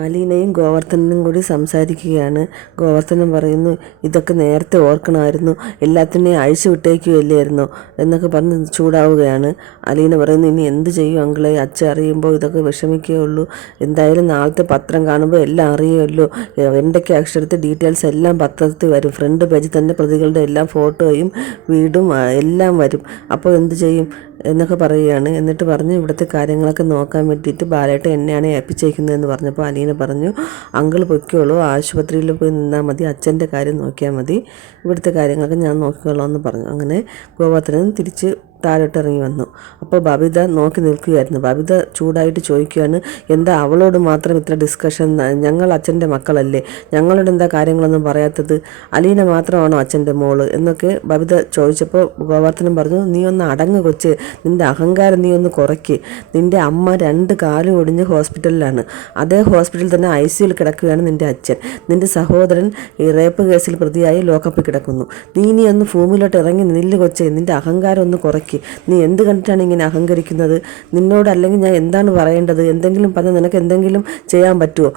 അലീനയും ഗോവർദ്ധനും കൂടി സംസാരിക്കുകയാണ്. ഗോവർദ്ധനം പറയുന്നു, ഇതൊക്കെ നേരത്തെ ഓർക്കണമായിരുന്നു, എല്ലാത്തിനെയും അഴിച്ചു വിട്ടേക്കുകയല്ലായിരുന്നോ എന്നൊക്കെ പറഞ്ഞ് ചൂടാവുകയാണ്. അലീന പറയുന്നു, ഇനി എന്ത് ചെയ്യും അങ്കിളെ, അച്ഛൻ അറിയുമ്പോൾ ഇതൊക്കെ വിഷമിക്കുകയുള്ളൂ. എന്തായാലും നാളത്തെ പത്രം കാണുമ്പോൾ എല്ലാം അറിയുമല്ലോ. എന്തൊക്കെ അക്ഷരത്തിൽ ഡീറ്റെയിൽസ് എല്ലാം പത്രത്തിൽ വരും. ഫ്രണ്ട് പേജിൽ തന്നെ പ്രതികളുടെ എല്ലാം ഫോട്ടോയും വീടും എല്ലാം വരും. അപ്പോൾ എന്ത് ചെയ്യും എന്നൊക്കെ പറയുകയാണ്. എന്നിട്ട് പറഞ്ഞു, ഇവിടുത്തെ കാര്യങ്ങളൊക്കെ നോക്കാൻ വേണ്ടിയിട്ട് ബാലേട്ടൻ എന്നെയാണ് ഏൽപ്പിച്ചേക്കുന്നതെന്ന് പറഞ്ഞപ്പോൾ അലീന പറഞ്ഞു, അങ്കിൾ പൊയ്ക്കോളൂ, ആശുപത്രിയിൽ പോയി നിന്നാൽ മതി, അച്ഛൻ്റെ കാര്യം നോക്കിയാൽ മതി, ഇവിടുത്തെ കാര്യങ്ങളൊക്കെ ഞാൻ നോക്കിക്കോളാം എന്ന് പറഞ്ഞു. അങ്ങനെ ഗോവർദ്ധനൻ തിരിച്ച് താഴോട്ട് ഇറങ്ങി വന്നു. അപ്പോൾ ബബിത നോക്കി നിൽക്കുകയായിരുന്നു. ബബിത ചൂടായിട്ട് ചോദിക്കുകയാണ്, എന്താ അവളോട് മാത്രം ഇത്ര ഡിസ്കഷൻ? ഞങ്ങൾ അച്ഛൻ്റെ മക്കളല്ലേ, ഞങ്ങളോട് എന്താ കാര്യങ്ങളൊന്നും പറയാത്തത്? അലീന മാത്രമാണോ അച്ഛൻ്റെ മോള് എന്നൊക്കെ ബബിത ചോദിച്ചപ്പോൾ ഗോവർദ്ധനം പറഞ്ഞു, നീ ഒന്ന് അടങ്ങ് കൊച്ച്, നിൻ്റെ അഹങ്കാരം നീ ഒന്ന് കുറയ്ക്ക്. നിൻ്റെ അമ്മ 2 കാലും ഒടിഞ്ഞ് ഹോസ്പിറ്റലിലാണ്. അതേ ഹോസ്പിറ്റലിൽ തന്നെ ICUയിൽ കിടക്കുകയാണ് നിൻ്റെ അച്ഛൻ. നിൻ്റെ സഹോദരൻ ഈ റേപ്പ് കേസിൽ പ്രതിയായി ലോക്കപ്പിൽ കിടക്കുന്നു. നീ ഒന്ന് ഭൂമിയിലോട്ട് ഇറങ്ങി നില്ല് കൊച്ചേ, നിൻ്റെ അഹങ്കാരം ഒന്ന് കുറയ്ക്ക്. നീ എന്ത് കണ്ടിട്ടാണ് ഇങ്ങനെ അഹങ്കരിക്കുന്നത്? നിന്നോട് അല്ലെങ്കിൽ ഞാൻ എന്താണ് പറയേണ്ടത്? എന്തെങ്കിലും പറഞ്ഞാൽ നിനക്ക് എന്തെങ്കിലും ചെയ്യാൻ പറ്റുമോ?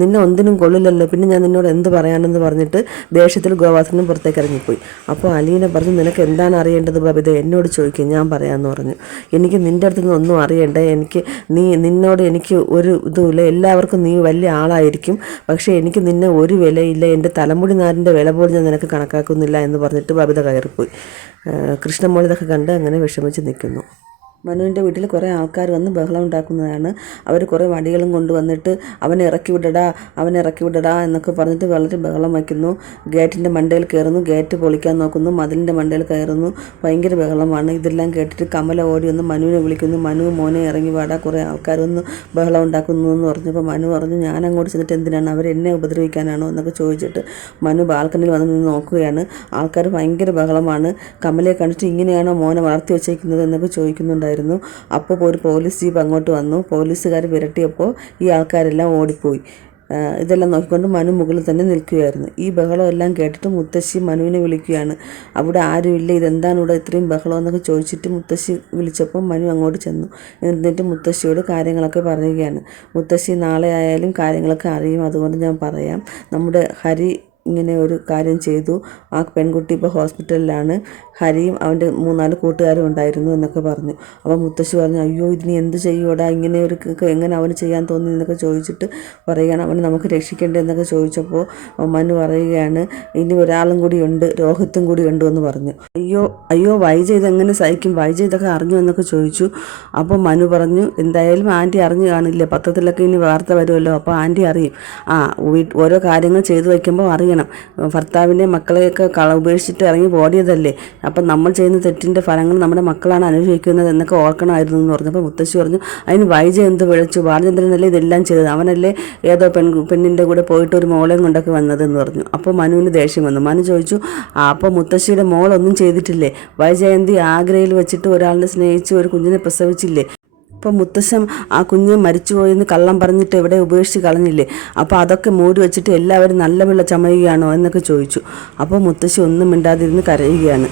നിന്നെ ഒന്നിനും കൊള്ളില്ലല്ലോ, പിന്നെ ഞാൻ നിന്നോട് എന്ത് പറയാനെന്ന് പറഞ്ഞിട്ട് ദേഷ്യത്തിൽ ഗോവർദ്ധനം പുറത്തേക്ക് ഇറങ്ങിപ്പോയി. അപ്പോൾ അലീന പറഞ്ഞു, നിനക്ക് എന്താണ് അറിയേണ്ടത് ബബിത, എന്നോട് ചോദിക്കുക, ഞാൻ പറയാമെന്ന് പറഞ്ഞു. എനിക്ക് നിൻ്റെ അടുത്ത് നിന്ന് ഒന്നും അറിയണ്ട, നിന്നോട് എനിക്ക് ഒരു ഇതുമില്ല, എല്ലാവർക്കും നീ വലിയ ആളായിരിക്കും, പക്ഷേ എനിക്ക് നിന്നെ ഒരു വിലയില്ല, എൻ്റെ തലമുടി നാരിൻ്റെ വില പോലും ഞാൻ നിനക്ക് കണക്കാക്കുന്നില്ല എന്ന് പറഞ്ഞിട്ട് ബബിത കയറിപ്പോയി. കൃഷ്ണമോൾ ഇതൊക്കെ കണ്ട് അങ്ങനെ വിഷമിച്ച് നിൽക്കുന്നു. മനുവിൻ്റെ വീട്ടിൽ കുറേ ആൾക്കാർ വന്ന് ബഹളം ഉണ്ടാക്കുന്നതാണ്. അവർ കുറേ വടികളും കൊണ്ടുവന്നിട്ട് അവനെ ഇറക്കി വിടടാ എന്നൊക്കെ പറഞ്ഞിട്ട് വളരെ ബഹളം വയ്ക്കുന്നു. ഗേറ്റിൻ്റെ മണ്ടയിൽ കയറുന്നു, ഗേറ്റ് പൊളിക്കാൻ നോക്കുന്നു, മതിലിൻ്റെ മണ്ടയിൽ കയറുന്നു, ഭയങ്കര ബഹളമാണ്. ഇതെല്ലാം കേട്ടിട്ട് കമല ഓടി വന്ന് മനുവിനെ വിളിക്കുന്നു, മനു മോനെ ഇറങ്ങി വാടാ, കുറേ ആൾക്കാർ വന്ന് ബഹളം ഉണ്ടാക്കുന്നു എന്ന് പറഞ്ഞപ്പോൾ മനു പറഞ്ഞു, ഞാൻ അങ്ങോട്ട് ചെന്നിട്ട് എന്തിനാണ്, അവരെന്നെ ഉപദ്രവിക്കാനാണോ എന്നൊക്കെ ചോദിച്ചിട്ട് മനു ബാൽക്കണിയിൽ വന്ന് നിന്ന് നോക്കുകയാണ്. ആൾക്കാർ ഭയങ്കര ബഹളമാണ്. കമലയെ കണ്ടിട്ട് ഇങ്ങനെയാണോ മോനെ വളർത്തി വെച്ചേക്കുന്നത് എന്നൊക്കെ ചോദിക്കുന്നുണ്ടായിരുന്നു. അപ്പോൾ ഒരു പോലീസ് ജീപ്പ് അങ്ങോട്ട് വന്നു. പോലീസുകാർ വിരട്ടിയപ്പോൾ ഈ ആൾക്കാരെല്ലാം ഓടിപ്പോയി. ഇതെല്ലാം നോക്കിക്കൊണ്ട് മനു മുകളിൽ തന്നെ നിൽക്കുകയായിരുന്നു. ഈ ബഹളം എല്ലാം കേട്ടിട്ട് മുത്തശ്ശി മനുവിനെ വിളിക്കുകയാണ്. അവിടെ ആരുമില്ല, ഇതെന്താണ് ഇവിടെ ഇത്രയും ബഹളം എന്നൊക്കെ ചോദിച്ചിട്ട് മുത്തശ്ശി വിളിച്ചപ്പോൾ മനു അങ്ങോട്ട് ചെന്നു. എന്നിട്ട് മുത്തശ്ശിയോട് കാര്യങ്ങളൊക്കെ പറയുകയാണ്. മുത്തശ്ശി നാളെ ആയാലും കാര്യങ്ങളൊക്കെ അറിയും, അതുകൊണ്ട് ഞാൻ പറയാം. നമ്മുടെ ഹരി ഇങ്ങനെ ഒരു കാര്യം ചെയ്തു. ആ പെൺകുട്ടി ഇപ്പോൾ ഹോസ്പിറ്റലിലാണ്. ഹരിയും അവൻ്റെ 3-4 കൂട്ടുകാരും ഉണ്ടായിരുന്നു എന്നൊക്കെ പറഞ്ഞു. അപ്പോൾ മുത്തശ്ശി പറഞ്ഞു, അയ്യോ ഇതിനി എന്ത് ചെയ്യുമോടാ, ഇങ്ങനെ ഒരു എങ്ങനെ അവന് ചെയ്യാൻ തോന്നി എന്നൊക്കെ ചോദിച്ചിട്ട് പറയുകയാണ്. അവനെ നമുക്ക് രക്ഷിക്കേണ്ടത് എന്നൊക്കെ ചോദിച്ചപ്പോൾ മനു പറയുകയാണ്, ഇനി ഒരാളും കൂടി ഉണ്ട്, രോഹിത്തും കൂടി ഉണ്ട് എന്ന് പറഞ്ഞു. അയ്യോ വൈജ ഇതെങ്ങനെ സഹിക്കും, വൈജ ഇതൊക്കെ അറിഞ്ഞു എന്നൊക്കെ ചോദിച്ചു. അപ്പോൾ മനു പറഞ്ഞു, എന്തായാലും ആൻറ്റി അറിഞ്ഞു കാണില്ല, പത്രത്തിലൊക്കെ ഇനി വാർത്ത വരുമല്ലോ, അപ്പോൾ ആൻറ്റി അറിയും. ഓരോ കാര്യങ്ങൾ ചെയ്തു വയ്ക്കുമ്പോൾ അറിയണം. ഭർത്താവിൻ്റെ മക്കളെയൊക്കെ ഉപേക്ഷിച്ചിട്ട് ഇറങ്ങി ഓടിയതല്ലേ, അപ്പം നമ്മൾ ചെയ്യുന്ന തെറ്റിൻ്റെ ഫലങ്ങൾ നമ്മുടെ മക്കളാണ് അനുഭവിക്കുന്നത് എന്നൊക്കെ ഓർക്കണമായിരുന്നു എന്ന് പറഞ്ഞപ്പോൾ മുത്തശ്ശി പറഞ്ഞു, അതിന് വൈജ എന്ത് വിളിച്ചു, ബാലചന്ദ്രനല്ലേ ഇതെല്ലാം ചെയ്തത്, അവനല്ലേ ഏതോ പെണ്ണിൻ്റെ കൂടെ പോയിട്ട് ഒരു മോളെയും കൊണ്ടൊക്കെ വന്നതെന്ന് പറഞ്ഞു. അപ്പോൾ മനുവിന് ദേഷ്യം വന്നു. മനു ചോദിച്ചു, അപ്പോൾ മുത്തശ്ശിയുടെ മോളൊന്നും ചെയ്തിട്ടില്ലേ? വൈജയന്തി ആഗ്രയിൽ വെച്ചിട്ട് ഒരാളിനെ സ്നേഹിച്ച് ഒരു കുഞ്ഞിനെ പ്രസവിച്ചില്ലേ? അപ്പോൾ മുത്തശ്ശൻ ആ കുഞ്ഞ് മരിച്ചുപോയെന്ന് കള്ളം പറഞ്ഞിട്ട് എവിടെ ഉപേക്ഷിച്ച് കളഞ്ഞില്ലേ? അപ്പോൾ അതൊക്കെ മൂടി വെച്ചിട്ട് എല്ലാവരും നല്ല വെള്ള ചമയുകയാണോ എന്നൊക്കെ ചോദിച്ചു. അപ്പോൾ മുത്തശ്ശി ഒന്നും മിണ്ടാതിരുന്ന് കരയുകയാണ്.